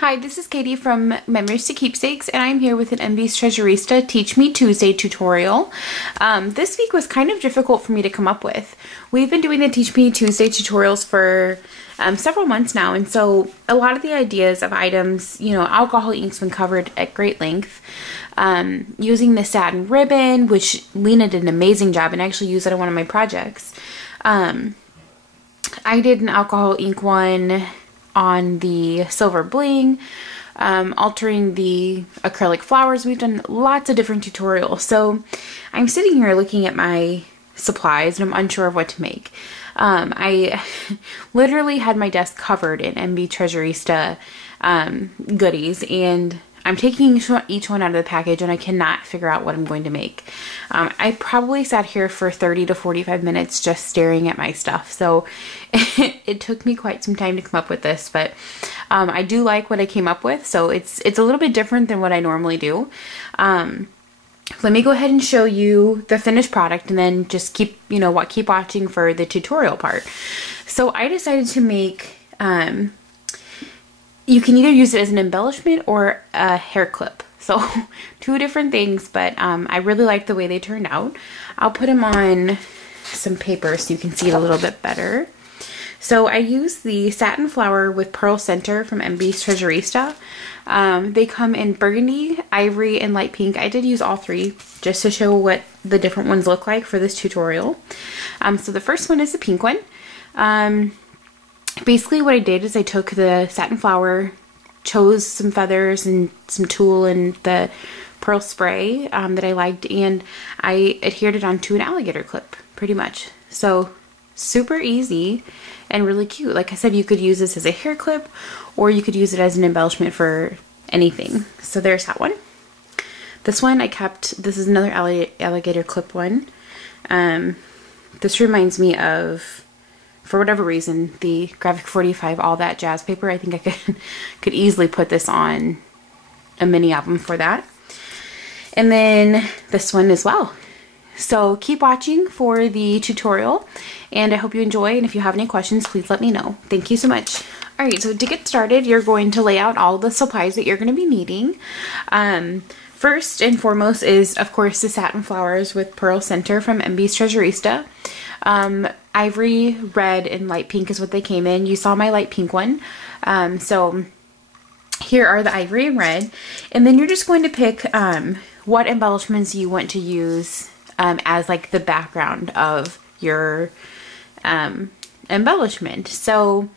Hi, this is Katie from Memories to Keepsakes, and I'm here with an MB's Treasurista Teach Me Tuesday tutorial. This week was kind of difficult for me to come up with. We've been doing the Teach Me Tuesday tutorials for several months now, and so a lot of the ideas of items, alcohol ink's been covered at great length. Using the satin ribbon, which Lena did an amazing job, and I actually used it on one of my projects. I did an alcohol ink one on the silver bling, altering the acrylic flowers. We've done lots of different tutorials. So I'm sitting here looking at my supplies and I'm unsure of what to make. I literally had my desk covered in MB Treasurista goodies, and I'm taking each one out of the package and I cannot figure out what I'm going to make. I probably sat here for 30 to 45 minutes just staring at my stuff. So it took me quite some time to come up with this, but I do like what I came up with. So it's a little bit different than what I normally do. Let me go ahead and show you the finished product and then just keep watching for the tutorial part. So I decided to make, you can either use it as an embellishment or a hair clip. So two different things, but I really like the way they turned out. I'll put them on some paper so you can see it a little bit better. So I used the satin flower with pearl center from MB's Treasurista. They come in burgundy, ivory, and light pink. I did use all three just to show what the different ones look like for this tutorial. So the first one is the pink one. Basically what I did is I took the satin flower, chose some feathers and some tulle and the pearl spray that I liked, and I adhered it onto an alligator clip pretty much. So super easy and really cute. Like I said, you could use this as a hair clip or you could use it as an embellishment for anything. So there's that one. This one I kept, this is another alligator clip one. This reminds me of, for whatever reason, the Graphic 45 All That Jazz paper. I think I could easily put this on a mini album for that. And then this one as well. So keep watching for the tutorial, and I hope you enjoy, and if you have any questions, please let me know. Thank you so much. Alright, so to get started, you're going to lay out all the supplies that you're going to be needing. First and foremost is, of course, the satin flowers with pearl center from MB's Treasurista. Ivory, red, and light pink is what they came in. You saw my light pink one. So here are the ivory and red. And then you're just going to pick what embellishments you want to use as like the background of your embellishment. So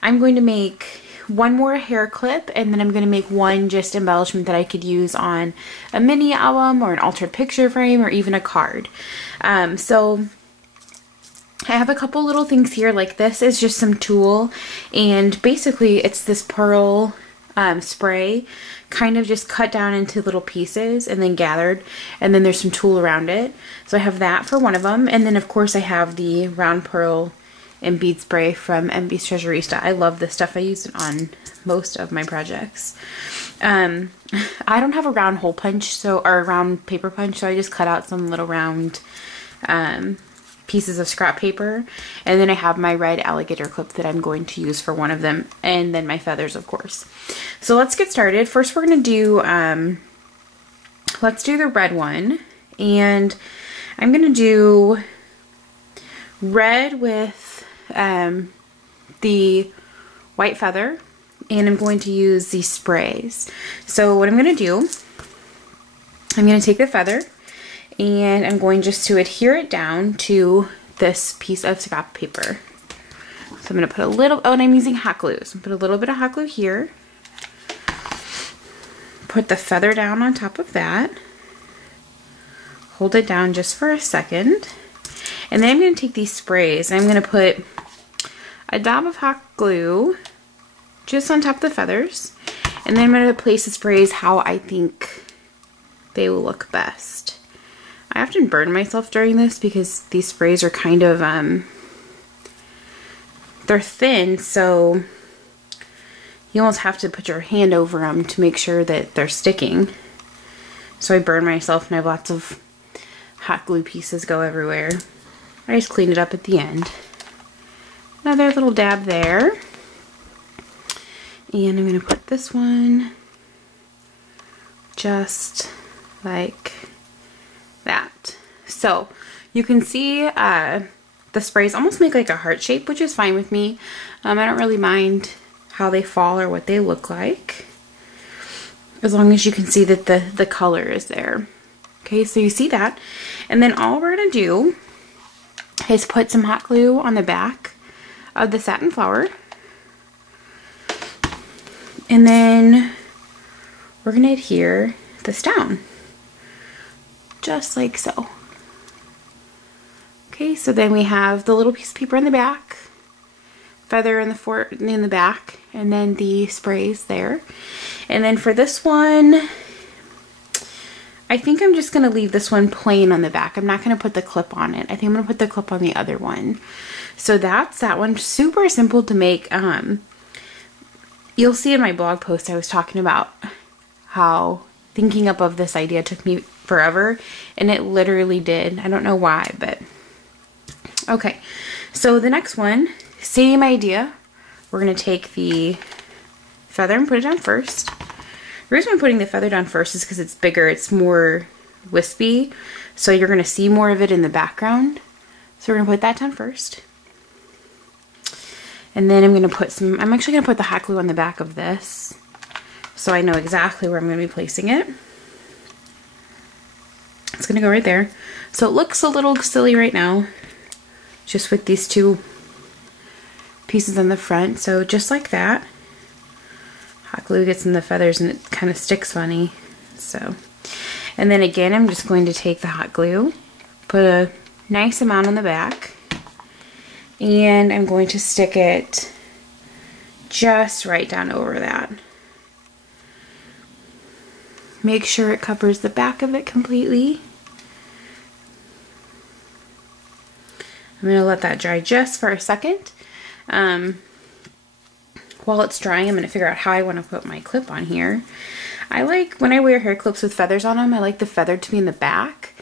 I'm going to make one more hair clip, and then I'm going to make one just embellishment that I could use on a mini album or an altered picture frame or even a card. So I have a couple little things here. Like this is just some tulle, and basically it's this pearl spray kind of just cut down into little pieces and then gathered, and then there's some tulle around it. So I have that for one of them, and then of course I have the round pearl and bead spray from MB's Treasurista. I love this stuff. I use it on most of my projects. I don't have a round hole punch, or a round paper punch, so I just cut out some little round pieces of scrap paper, and then I have my red alligator clip that I'm going to use for one of them, and then my feathers, of course. So let's get started. First we're going to do, let's do the red one, and I'm going to do red with the white feather, and I'm going to use these sprays. So what I'm going to do, I'm going to take the feather and I'm going just to adhere it down to this piece of scrap paper. So I'm going to put a little, and I'm using hot glue. So I'm going to put a little bit of hot glue here. Put the feather down on top of that. Hold it down just for a second. And then I'm going to take these sprays and I'm going to put a dab of hot glue just on top of the feathers. And then I'm going to place the sprays how I think they will look best. I often burn myself during this because these sprays are kind of, they're thin, so you almost have to put your hand over them to make sure that they're sticking. So I burn myself and I have lots of hot glue pieces go everywhere. I just cleaned it up at the end. Another little dab there. And I'm going to put this one just like that. So you can see the sprays almost make like a heart shape, which is fine with me. I don't really mind how they fall or what they look like, as long as you can see that the color is there. Okay, so you see that. And then all we're going to do is put some hot glue on the back of the satin flower. And then we're going to adhere this down, just like so. Okay, so then we have the little piece of paper in the back, feather in the back, and then the sprays there. And then for this one, I think I'm just going to leave this one plain on the back. I'm not going to put the clip on it. I think I'm going to put the clip on the other one. So that's that one. Super simple to make. You'll see in my blog post I was talking about how thinking up of this idea took me forever, and it literally did. I don't know why, but okay. So the next one, same idea. We're going to take the feather and put it down first. The reason I'm putting the feather down first is because it's bigger, it's more wispy, so you're going to see more of it in the background. So we're going to put that down first. And then I'm going to put some, I'm actually going to put the hot glue on the back of this, so I know exactly where I'm going to be placing it. It's going to go right there. So it looks a little silly right now, just with these two pieces on the front. So just like that. Hot glue gets in the feathers and it kind of sticks funny. So, and then again, I'm just going to take the hot glue, put a nice amount on the back, and I'm going to stick it just right down over that. Make sure it covers the back of it completely. I'm going to let that dry just for a second. While it's drying, I'm going to figure out how I want to put my clip on here. I like, when I wear hair clips with feathers on them, I like the feather to be in the back.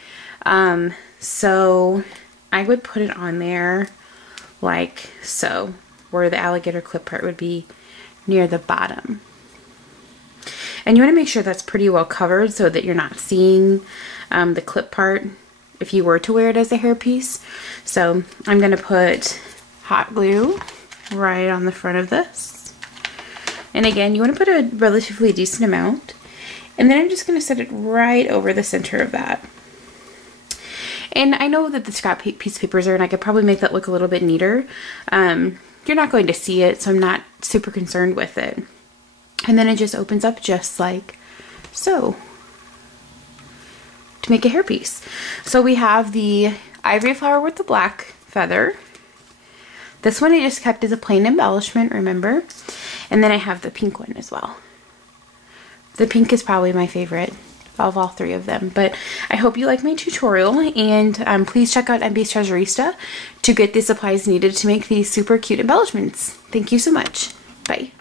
So I would put it on there like so, where the alligator clip part would be near the bottom. And you want to make sure that's pretty well covered so that you're not seeing the clip part if you were to wear it as a hairpiece. So I'm going to put hot glue right on the front of this. And again, you want to put a relatively decent amount. And then I'm just going to set it right over the center of that. And I know that the scrap piece of paper is there, and I could probably make that look a little bit neater. You're not going to see it, so I'm not super concerned with it. And then it just opens up just like so to make a hairpiece. So we have the ivory flower with the black feather. This one I just kept as a plain embellishment, remember? And then I have the pink one as well. The pink is probably my favorite of all three of them. But I hope you like my tutorial, and please check out MB's Treasurista to get the supplies needed to make these super cute embellishments. Thank you so much. Bye.